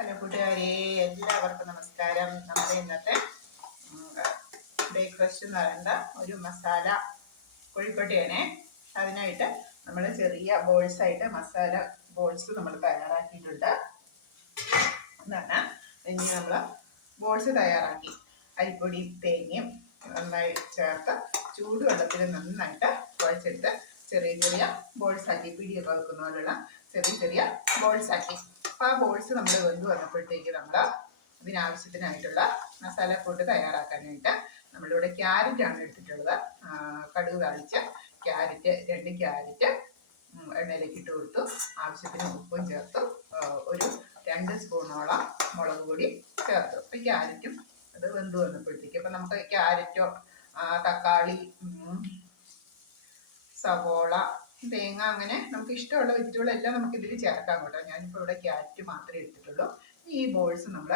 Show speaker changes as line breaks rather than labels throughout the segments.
Hello കൂട്ടുകാരെ എല്ലാവർക്കും നമസ്കാരം. നമ്മുടെ ഇന്നത്തെ ബ്രേക്ക്ഫാസ്റ്റ് എന്ന് പറയുന്ന ഒരു മസാല കോഴിക്കോട്ടിയാണ് അതിനായിട്ട് നമ്മൾ ചെറിയ ബോൾസ് ആയിട്ട് മസാല ബോൾസ് നമ്മൾ തയ്യാറാക്കിയിട്ടുണ്ട്. എന്നാണ് ഇനി നമ്മൾ ബോൾസ് തയ്യാറാക്കി. അരിപ്പൊടി തേങ്ങയും നന്നായി ചേർത്ത് ചൂടുവെള്ളത്തിൽ നന്നായിട്ട് കുഴച്ചെടുത്ത് ചെറിയ ചെറിയ ബോൾസ് ആക്കി പിടിയൊക്കെ വെക്കുന്ന പോലുള്ള ചെറിയ ചെറിയ ബോൾസ് ആക്കി. അപ്പോൾ ആ ബോൾസ് നമ്മൾ വെന്ത് വന്നപ്പോഴത്തേക്ക് നമ്മൾ ഇതിനാവശ്യത്തിനായിട്ടുള്ള മസാല ഫുഡ് തയ്യാറാക്കാനായിട്ട് നമ്മളിവിടെ ക്യാരറ്റ് ആണ് എടുത്തിട്ടുള്ളത്. കടുക് താളിച്ച ക്യാരറ്റ് രണ്ട് ക്യാരറ്റ് എണ്ണയിലേക്ക് ഇട്ട് കൊടുത്തു. ആവശ്യത്തിന് ഉപ്പും ചേർത്തു. ഒരു രണ്ട് സ്പൂണോളം മുളക് പൊടി ചേർത്തു. അപ്പം ക്യാരറ്റും അത് വെന്ത് വന്നപ്പോഴത്തേക്ക് അപ്പം നമുക്ക് ക്യാരറ്റോ തക്കാളി സവോള തേങ്ങ അങ്ങനെ നമുക്ക് ഇഷ്ടമുള്ള വെജിറ്റബിൾ എല്ലാം നമുക്ക് ഇതിൽ ചേർക്കാം കേട്ടോ. ഞാനിപ്പോൾ ഇവിടെ ക്യാരറ്റ് മാത്രമേ എടുത്തിട്ടുള്ളൂ. ഈ ബോൾസ് നമ്മൾ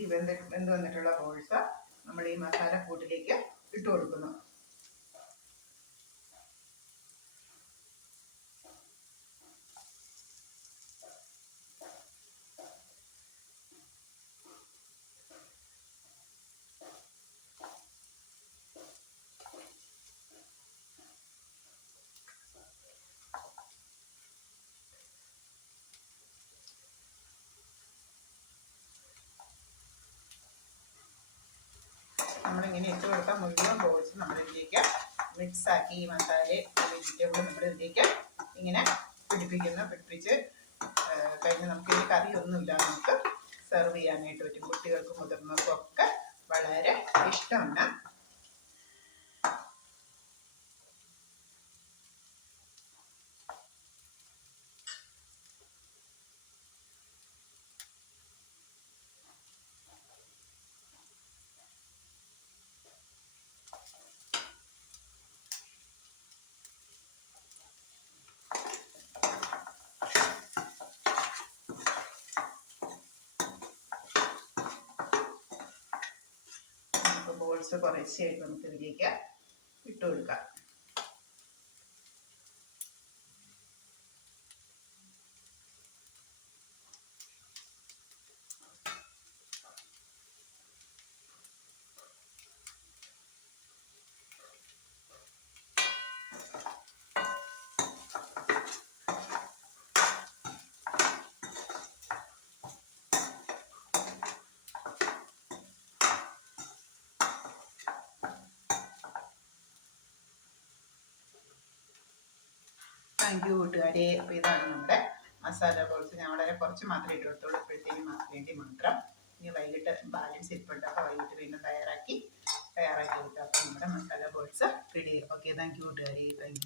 ഈ വെന്ത് വെന്ത് വന്നിട്ടുള്ള ബോൾസ് നമ്മൾ ഈ മസാല കൂട്ടിലേക്ക് ഇട്ട് കൊടുക്കുന്നു. നമ്മളിങ്ങനെ ഇട്ട് കൊടുത്ത മുഴുവൻ ബോൾസ് നമ്മളിതിലേക്ക് മിക്സ് ആക്കി ഈ മസാലയും വെജിറ്റബിൾ നമ്മൾ ഇതിലേക്ക് ഇങ്ങനെ പിടിപ്പിക്കുന്നു. പിടിപ്പിച്ച് കഴിഞ്ഞ് നമുക്ക് ഈ കറിയൊന്നുമില്ല. നമുക്ക് സെർവ് ചെയ്യാനായിട്ട് പറ്റും. കുട്ടികൾക്കും മുതിർന്നവർക്കും ഒക്കെ വളരെ ഇഷ്ടമാണ് ബോൾസ് കുറച്ചായിട്ട് നമുക്ക് ഇതിലേക്ക് ഇട്ട് കൊടുക്കാം. താങ്ക് യു കൂട്ടുകാരെ അപ്പോൾ ഇതാണ് നമ്മുടെ മസാല ബോൾസ് ഞാൻ വളരെ കുറച്ച് മാത്രമേ ഇട്ട് കൊടുത്തുള്ളൂ ഇപ്പോഴത്തേനും വേണ്ടി മാത്രം ഇനി വൈകിട്ട് ബാലൻസ് ഇരിപ്പുണ്ട്. അപ്പോൾ വൈകിട്ട് വീണ്ടും തയ്യാറാക്കി തയ്യാറാക്കി കൊടുക്കുക അപ്പോൾ നമ്മുടെ masala balls ready okay thank you കൂട്ടുകാരെ. Thank you